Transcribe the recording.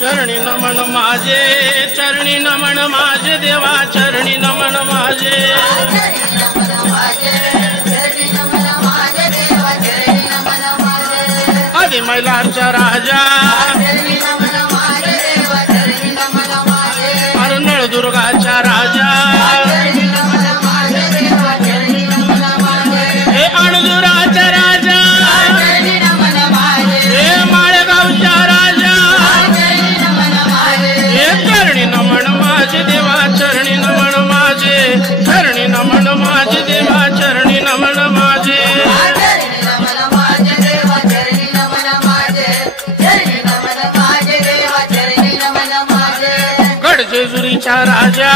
चरणी नमन माझे, चरणी नमन माझे देवा, चरणी नमन माझे. आदि मैलारचा राजा, अरे नळदुर्गाचा राजा, हे अणदुराचा राजा, हे माळेगावचा राजा, हे चरणी नमन माझे देवा, चरणी नमन माझे, चरणी नमन माझे देवा, चरणी नमन माझे. गडजेजुरीचा राजा,